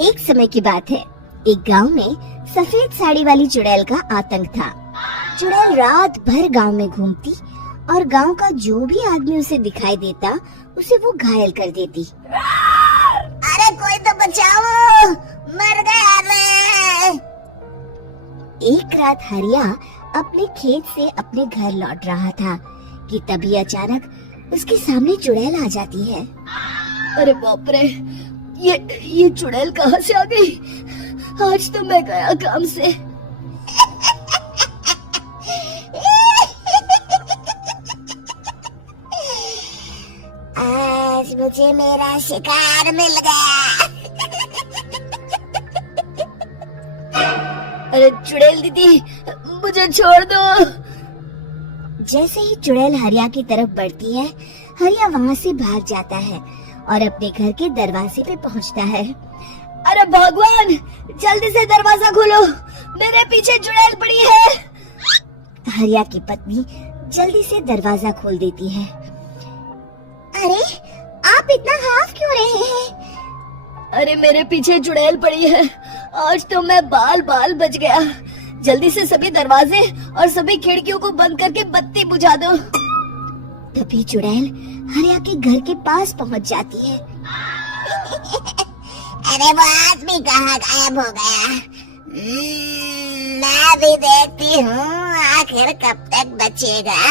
एक समय की बात है। एक गांव में सफेद साड़ी वाली चुड़ैल का आतंक था। चुड़ैल रात भर गांव में घूमती और गांव का जो भी आदमी उसे दिखाई देता उसे वो घायल कर देती। अरे कोई तो बचाओ, मर गया मैं। एक रात हरिया अपने खेत से अपने घर लौट रहा था कि तभी अचानक उसके सामने चुड़ैल आ जाती है। अरे बाप रे, ये चुड़ैल कहाँ से आ गई? आज तो मैं गया काम से। आज मुझे मेरा शिकार मिल गया। अरे चुड़ैल दीदी, मुझे छोड़ दो। जैसे ही चुड़ैल हरिया की तरफ बढ़ती है, हरिया वहाँ से भाग जाता है और अपने घर के दरवाजे पे पहुँचता है। अरे भगवान, जल्दी से दरवाजा खोलो, मेरे पीछे चुड़ैल पड़ी है। हरिया की पत्नी जल्दी से दरवाजा खोल देती है। अरे आप इतना हाफ क्यों रहे हैं? अरे मेरे पीछे चुड़ैल पड़ी है, आज तो मैं बाल बाल बच गया। जल्दी से सभी दरवाजे और सभी खिड़कियों को बंद करके बत्ती बुझा दो। तभी चुड़ैल हरिया के घर के पास पहुंच जाती है। अरे वो आदमी कहाँ गायब हो गया? मैं भी देखती हूँ आखिर कब तक बचेगा।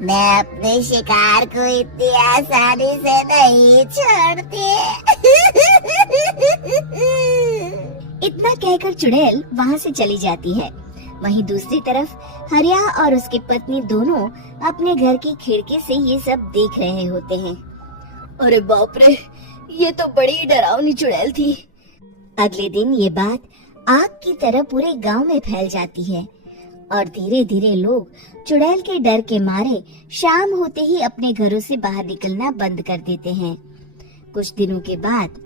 मैं अपने शिकार को इतनी आसानी से नहीं छोड़ती। इतना कहकर चुड़ैल वहाँ से चली जाती है। वहीं दूसरी तरफ हरिया और उसकी पत्नी दोनों अपने घर की खिड़की से ये सब देख रहे होते हैं। अरे बाप रे, ये तो बड़ी डरावनी चुड़ैल थी। अगले दिन ये बात आग की तरह पूरे गांव में फैल जाती है और धीरे धीरे लोग चुड़ैल के डर के मारे शाम होते ही अपने घरों से बाहर निकलना बंद कर देते हैं। कुछ दिनों के बाद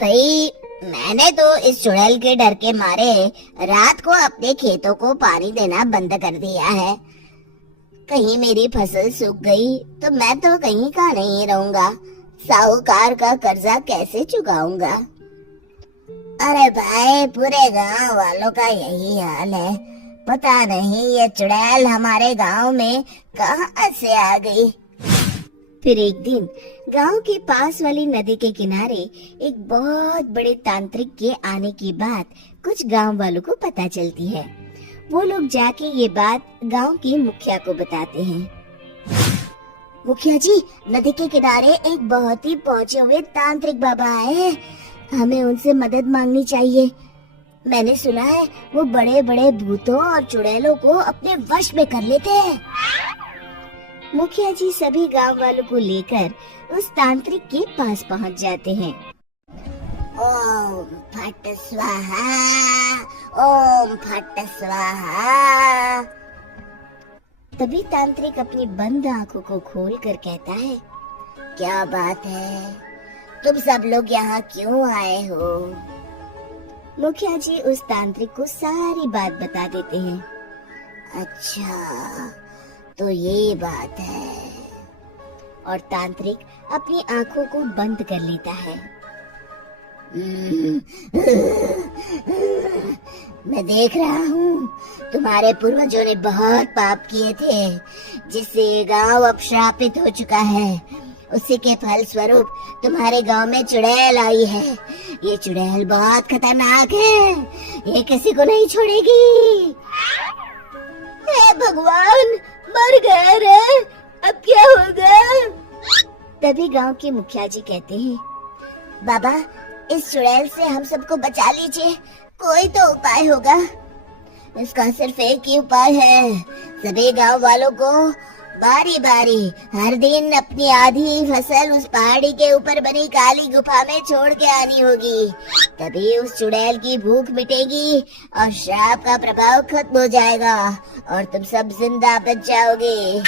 भाई, मैंने तो इस चुड़ैल के डर के मारे रात को अपने खेतों को पानी देना बंद कर दिया है। कहीं मेरी फसल सूख गई तो मैं तो कहीं का नहीं रहूंगा। साहूकार का कर्जा कैसे चुकाऊंगा? अरे भाई, पूरे गांव वालों का यही हाल है। पता नहीं ये चुड़ैल हमारे गांव में कहां से आ गई। फिर एक दिन गांव के पास वाली नदी के किनारे एक बहुत बड़े तांत्रिक के आने की बात कुछ गांव वालों को पता चलती है। वो लोग जाके ये बात गांव के मुखिया को बताते हैं। मुखिया जी, नदी के किनारे एक बहुत ही पहुंचे हुए तांत्रिक बाबा आए हैं। हमें उनसे मदद मांगनी चाहिए। मैंने सुना है वो बड़े बड़े भूतों और चुड़ैलों को अपने वश में कर लेते हैं। मुखिया जी सभी गांव वालों को लेकर उस तांत्रिक के पास पहुंच जाते हैं। ओम फट स्वाहा, ओम फट स्वाहा। तभी तांत्रिक अपनी बंद आंखों को खोलकर कहता है, क्या बात है? तुम सब लोग यहाँ क्यों आए हो? मुखिया जी उस तांत्रिक को सारी बात बता देते हैं। अच्छा, तो ये बात है। और तांत्रिक अपनी आंखों को बंद कर लेता है। मैं देख रहा हूँ तुम्हारे पूर्वजों ने बहुत पाप किए थे, जिससे ये गांव अब श्रापित हो चुका है। उसी के फल स्वरूप तुम्हारे गांव में चुड़ैल आई है। ये चुड़ैल बहुत खतरनाक है, ये किसी को नहीं छोड़ेगी। हे भगवान, मर गए रे, अब क्या होगा? तभी गांव के मुखिया जी कहते हैं, बाबा, इस चुड़ैल से हम सबको बचा लीजिए। कोई तो उपाय होगा। इसका सिर्फ एक ही उपाय है। सभी गांव वालों को बारी बारी हर दिन अपनी आधी फसल उस पहाड़ी के ऊपर बनी काली गुफा में छोड़ के आनी होगी। तभी उस चुड़ैल की भूख मिटेगी और श्राप का प्रभाव खत्म हो जाएगा और तुम सब जिंदा बच जाओगे।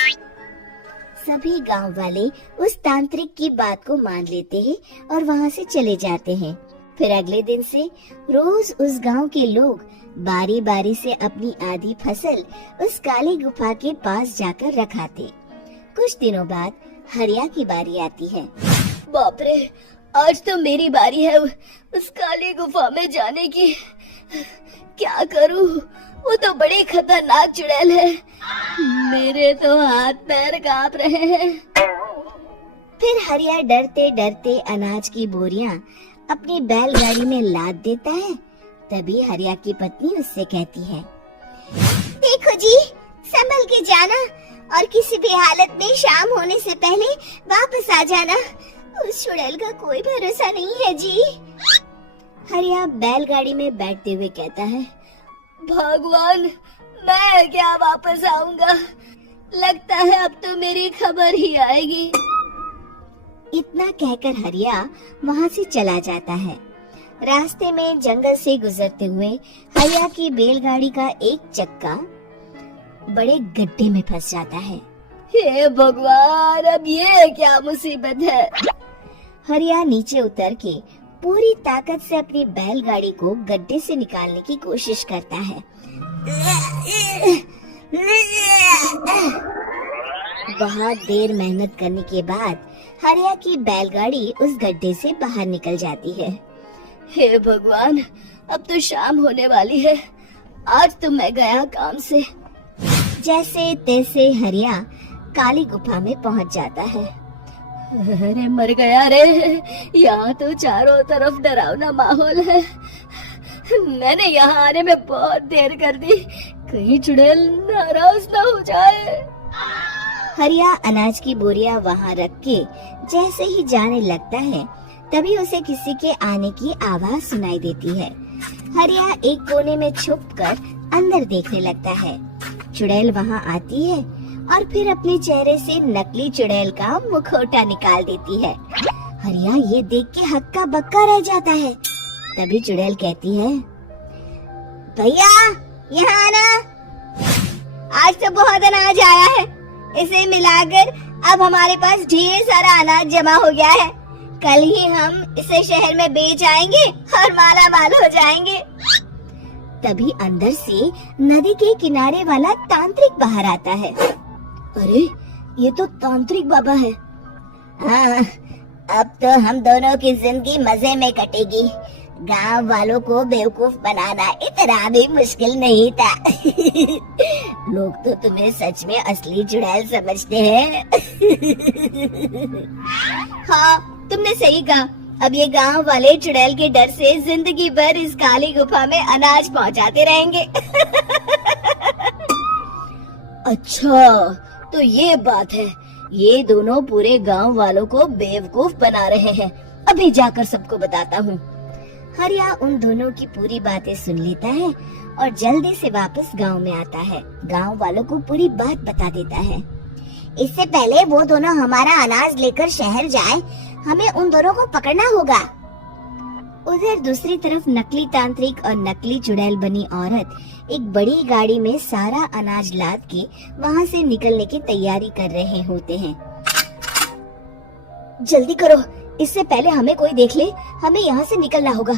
सभी गांव वाले उस तांत्रिक की बात को मान लेते हैं और वहां से चले जाते हैं। फिर अगले दिन से रोज उस गांव के लोग बारी बारी से अपनी आधी फसल उस काली गुफा के पास जाकर रखाते। कुछ दिनों बाद हरिया की बारी आती है। बाप रे, आज तो मेरी बारी है उस काली गुफा में जाने की। क्या करूं? वो तो बड़ी खतरनाक चुड़ैल है। मेरे तो हाथ पैर कांप रहे हैं। फिर हरिया डरते डरते अनाज की बोरियां अपनी बैलगाड़ी में लाद देता है। तभी हरिया की पत्नी उससे कहती है, देखो जी, संभल के जाना और किसी भी हालत में शाम होने से पहले वापस आ जाना। उस चुड़ैल का कोई भरोसा नहीं है जी। हरिया बैलगाड़ी में बैठते हुए कहता है, भगवान, मैं क्या वापस आऊंगा? लगता है अब तो मेरी खबर ही आएगी। इतना कहकर हरिया वहाँ से चला जाता है। रास्ते में जंगल से गुजरते हुए हरिया की बैलगाड़ी का एक चक्का बड़े गड्ढे में फंस जाता है। हे भगवान, अब ये क्या मुसीबत है? हरिया नीचे उतर के पूरी ताकत से अपनी बैलगाड़ी को गड्ढे से निकालने की कोशिश करता है। बहुत देर मेहनत करने के बाद हरिया की बैलगाड़ी उस गड्ढे से बाहर निकल जाती है। हे भगवान, अब तो शाम होने वाली है। आज तो मैं गया काम से। जैसे तैसे हरिया काली गुफा में पहुंच जाता है। अरे मर गया रे, यहाँ तो चारों तरफ डरावना माहौल है। मैंने यहाँ आने में बहुत देर कर दी, कहीं चुड़ैल नाराज ना हो जाए। हरिया अनाज की बोरियां वहाँ रख के जैसे ही जाने लगता है, तभी उसे किसी के आने की आवाज सुनाई देती है। हरिया एक कोने में छुपकर अंदर देखने लगता है। चुड़ैल वहाँ आती है और फिर अपने चेहरे से नकली चुड़ैल का मुखौटा निकाल देती है। हरिया ये देख के हक्का बक्का रह जाता है। तभी चुड़ैल कहती है, भैया यहाँ आना, आज तो बहुत अनाज आया है। इसे मिलाकर अब हमारे पास ढेर सारा अनाज जमा हो गया है। कल ही हम इसे शहर में बेच आएंगे और माला माल हो जाएंगे। तभी अंदर से नदी के किनारे वाला तांत्रिक बाहर आता है। अरे, ये तो तांत्रिक बाबा है। हाँ, अब तो हम दोनों की जिंदगी मजे में कटेगी। गांव वालों को बेवकूफ बनाना इतना भी मुश्किल नहीं था। लोग तो तुम्हें सच में असली चुड़ैल समझते हैं। हाँ, तुमने सही कहा। अब ये गांव वाले चुड़ैल के डर से जिंदगी भर इस काली गुफा में अनाज पहुंचाते रहेंगे। अच्छा, तो ये बात है। ये दोनों पूरे गांव वालों को बेवकूफ बना रहे हैं। अभी जाकर सबको बताता हूँ। हरिया उन दोनों की पूरी बातें सुन लेता है और जल्दी से वापस गांव में आता है। गांव वालों को पूरी बात बता देता है। इससे पहले वो दोनों हमारा अनाज लेकर शहर जाए, हमें उन दोनों को पकड़ना होगा। उधर दूसरी तरफ नकली तांत्रिक और नकली चुड़ैल बनी औरत एक बड़ी गाड़ी में सारा अनाज लाद के वहाँ से निकलने की तैयारी कर रहे होते हैं। जल्दी करो, इससे पहले हमें कोई देख ले। हमें यहाँ से निकलना होगा।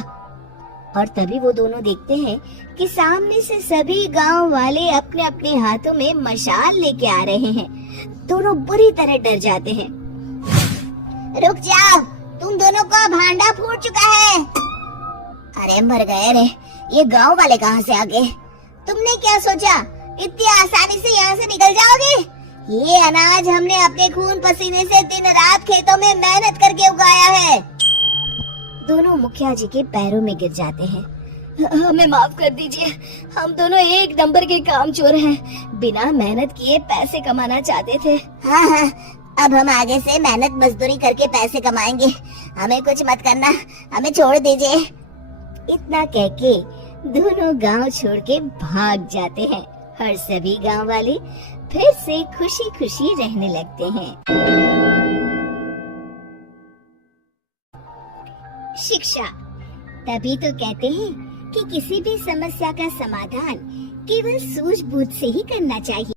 और तभी वो दोनों देखते हैं कि सामने से सभी गांव वाले अपने अपने हाथों में मशाल लेके आ रहे हैं। दोनों बुरी तरह डर जाते हैं। रुक जाओ, तुम दोनों का भांडा फूट चुका है। अरे मर गए रे, ये गांव वाले कहाँ से आ गए? तुमने क्या सोचा इतनी आसानी से यहाँ से निकल जाओगे? ये अनाज हमने अपने खून पसीने से दिन रात खेतों में मेहनत करके उगाया है। दोनों मुखिया जी के पैरों में गिर जाते हैं। हमें माफ कर दीजिए, हम दोनों एक नंबर के कामचोर हैं। बिना मेहनत किए पैसे कमाना चाहते थे। हाँ, अब हम आगे से मेहनत मजदूरी करके पैसे कमाएंगे। हमें कुछ मत करना, हमें छोड़ दीजिए। इतना कह के दोनों गांव छोड़ के भाग जाते हैं और सभी गांव वाले फिर से खुशी खुशी रहने लगते हैं। शिक्षा। तभी तो कहते हैं कि किसी भी समस्या का समाधान केवल सूझबूझ से ही करना चाहिए।